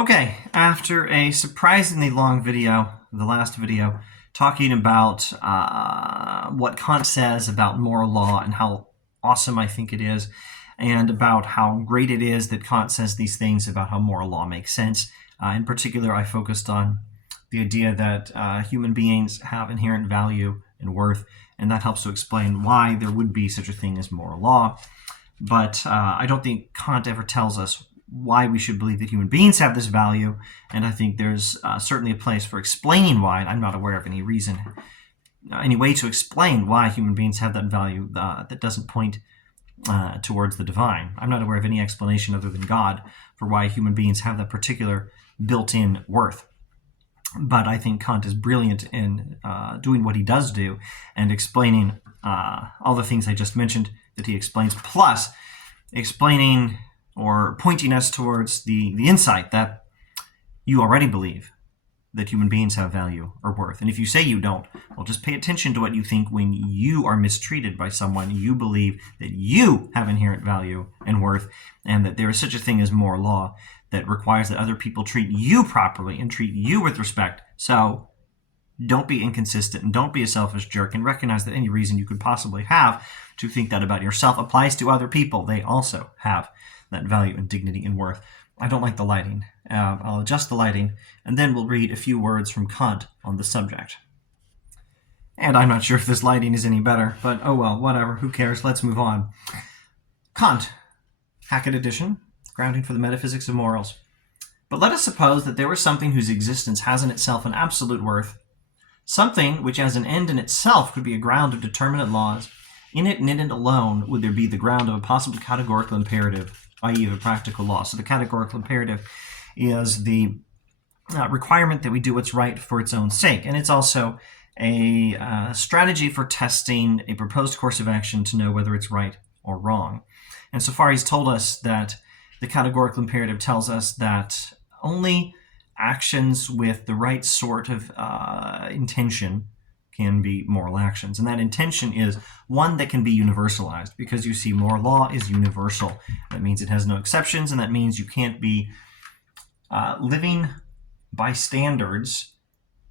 Okay, after a surprisingly long video, the last video, talking about what Kant says about moral law and how awesome I think it is, and about how great it is that Kant says these things about how moral law makes sense. In particular, I focused on the idea that human beings have inherent value and worth, and that helps to explain why there would be such a thing as moral law. But I don't think Kant ever tells us why we should believe that human beings have this value, and I think there's certainly a place for explaining why. I'm not aware of any reason, any way to explain why human beings have that value that doesn't point towards the divine. I'm not aware of any explanation other than God for why human beings have that particular built-in worth. But I think Kant is brilliant in doing what he does do and explaining all the things I just mentioned that he explains, plus explaining or pointing us towards the insight that you already believe that human beings have value or worth. And if you say you don't, well, just pay attention to what you think when you are mistreated by someone. You believe that you have inherent value and worth, and that there is such a thing as moral law that requires that other people treat you properly and treat you with respect. So don't be inconsistent and don't be a selfish jerk, and recognize that any reason you could possibly have to think that about yourself applies to other people. They also have that value and dignity and worth. I don't like the lighting. I'll adjust the lighting, and then we'll read a few words from Kant on the subject. And I'm not sure if this lighting is any better, but oh well, whatever, who cares, let's move on. Kant, Hackett edition, grounding for the metaphysics of morals. But let us suppose that there was something whose existence has in itself an absolute worth, something which as an end in itself could be a ground of determinate laws. In it and in it alone would there be the ground of a possible categorical imperative, i.e. of a practical law. So the categorical imperative is the requirement that we do what's right for its own sake. And it's also a strategy for testing a proposed course of action to know whether it's right or wrong. And so far he's told us that the categorical imperative tells us that only actions with the right sort of intention can be moral actions. And that intention is one that can be universalized, because you see, moral law is universal. That means it has no exceptions, and that means you can't be living by standards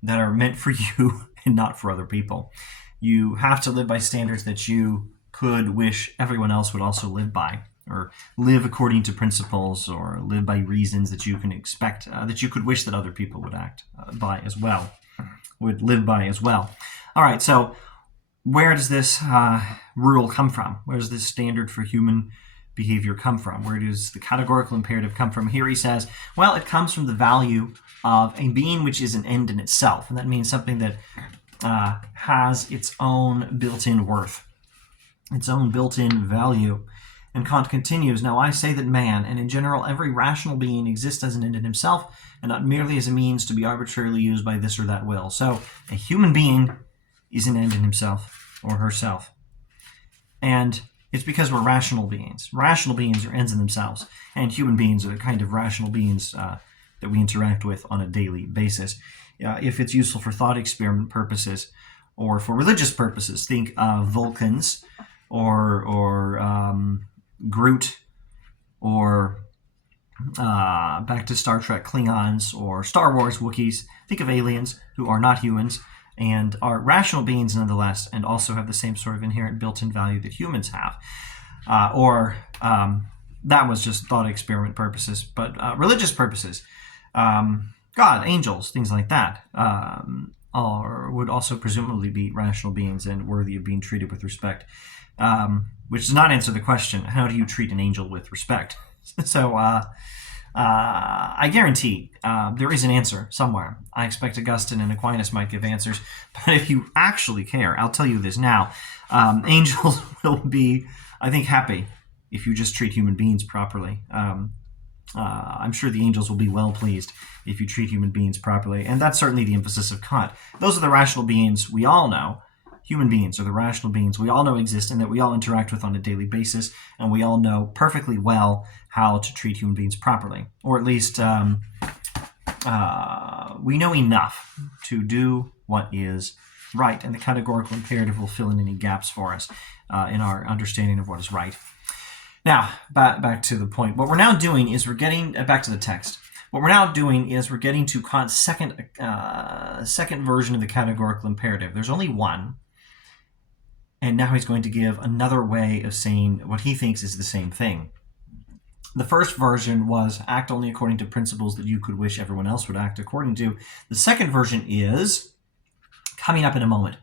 that are meant for you and not for other people. You have to live by standards that you could wish everyone else would also live by, or live according to principles, or live by reasons that you can expect, that you could wish that other people would act by as well, would live by as well. All right, so where does this rule come from? Where does this standard for human behavior come from? Where does the categorical imperative come from? Here he says, well, it comes from the value of a being which is an end in itself. And that means something that has its own built-in worth, its own built-in value. And Kant continues, now I say that man, and in general every rational being, exists as an end in himself, and not merely as a means to be arbitrarily used by this or that will. So a human being is an end in himself or herself. And it's because we're rational beings. Rational beings are ends in themselves, and human beings are the kind of rational beings that we interact with on a daily basis. If it's useful for thought experiment purposes or for religious purposes, think of Vulcans or Groot, or back to Star Trek, Klingons, or Star Wars, Wookiees. Think of aliens who are not humans and are rational beings nonetheless, and also have the same sort of inherent built-in value that humans have. That was just thought experiment purposes, but religious purposes, God, angels, things like that, would also presumably be rational beings and worthy of being treated with respect. Which does not answer the question, how do you treat an angel with respect? So I guarantee there is an answer somewhere. I expect Augustine and Aquinas might give answers, but if you actually care, I'll tell you this now. Angels will be, I think, happy if you just treat human beings properly. I'm sure the angels will be well pleased if you treat human beings properly, and that's certainly the emphasis of Kant. Those are the rational beings we all know. Human beings are the rational beings we all know exist and that we all interact with on a daily basis, and we all know perfectly well how to treat human beings properly, or at least we know enough to do what is right, and the categorical imperative will fill in any gaps for us in our understanding of what is right. Now, back to the point. What we're now doing is we're getting back to the text. What we're now doing is we're getting to Kant's second version of the categorical imperative. There's only one. And now he's going to give another way of saying what he thinks is the same thing. The first version was act only according to principles that you could wish everyone else would act according to. The second version is coming up in a moment.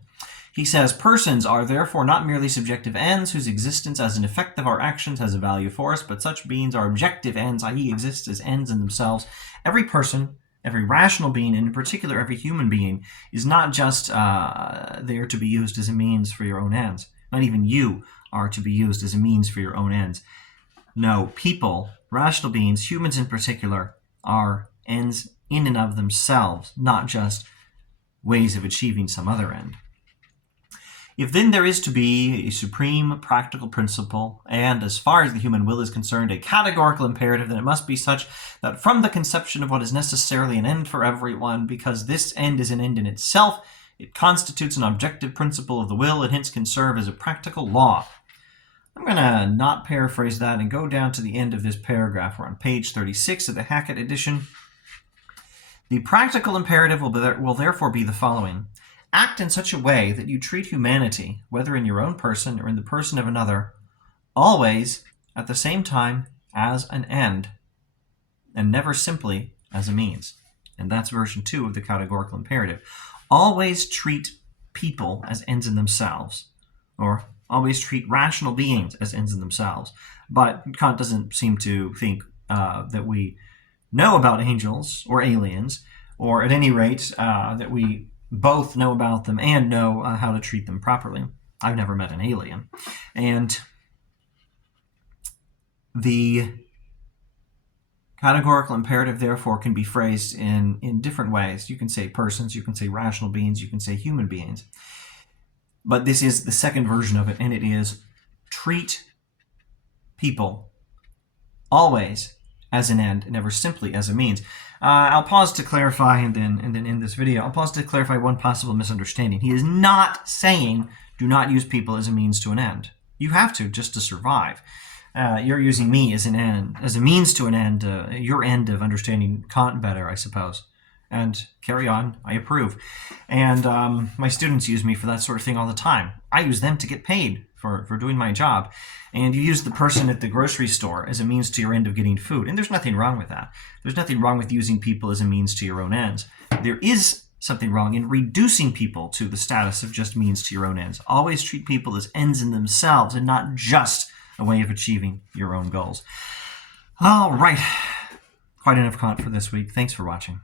He says, persons are therefore not merely subjective ends whose existence as an effect of our actions has a value for us, but such beings are objective ends, i.e. exist as ends in themselves. Every person, every rational being, and in particular every human being, is not just there to be used as a means for your own ends. Not even you are to be used as a means for your own ends. No, people, rational beings, humans in particular, are ends in and of themselves, not just ways of achieving some other end. If then there is to be a supreme practical principle, and as far as the human will is concerned, a categorical imperative, then it must be such that from the conception of what is necessarily an end for everyone, because this end is an end in itself, it constitutes an objective principle of the will, and hence can serve as a practical law. I'm going to not paraphrase that and go down to the end of this paragraph. We're on page 36 of the Hackett edition. The practical imperative will therefore be the following. Act in such a way that you treat humanity, whether in your own person or in the person of another, always at the same time as an end, and never simply as a means. And that's version 2 of the categorical imperative. Always treat people as ends in themselves, or always treat rational beings as ends in themselves. But Kant doesn't seem to think that we know about angels or aliens, or at any rate that we both know about them and know how to treat them properly. I've never met an alien. And the categorical imperative, therefore, can be phrased in different ways. You can say persons, you can say rational beings, you can say human beings. But this is the second version of it, and it is treat people always as an end, never simply as a means. I'll pause to clarify, and then end this video. I'll pause to clarify one possible misunderstanding. He is not saying do not use people as a means to an end. You have to, just to survive. You're using me as an end, as a means to an end, your end of understanding Kant better, I suppose. And carry on, I approve. And my students use me for that sort of thing all the time. I use them to get paid for doing my job. And you use the person at the grocery store as a means to your end of getting food. And there's nothing wrong with that. There's nothing wrong with using people as a means to your own ends. There is something wrong in reducing people to the status of just means to your own ends. Always treat people as ends in themselves and not just a way of achieving your own goals. All right. Quite enough Kant for this week. Thanks for watching.